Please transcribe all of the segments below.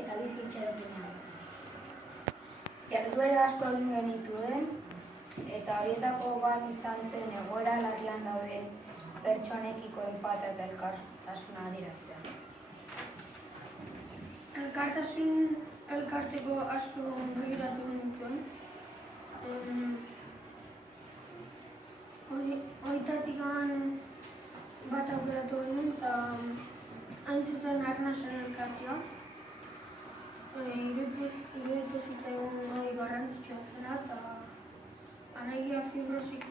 eta bizitxeretunean. Jarduera asko egin genituen, eta horietako bat izan zen egoera larrian dauden pertsonekiko enpatia eta elkartasuna adieraztea. Elkarteko asko begiratu nituen. Horietatik bat aukeratu genuen eta hain zuzen Arnasen elkartea. Iruditu zitzaigun hori garrantzitsua zela eta alegia fibrosis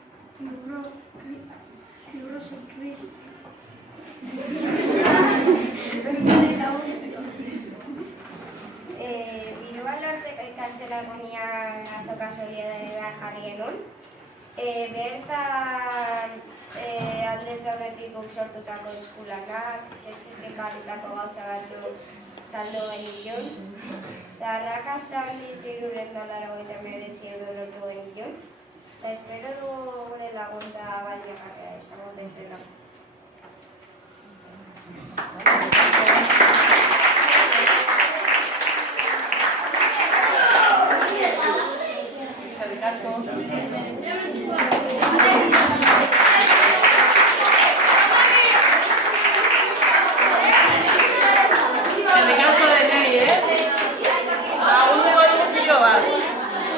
Biruan lortzeko ikastelagunian azoka solidaridadea jarri genuen. Bertan aldez aurretik guk sortutako eskulanak, txekitik garritako gauza batzuk saldu genituen. Eta arrakasta handiz $389 lortu genituen. Eta espero dugu gure laguntza baliogarria izango zaiztela.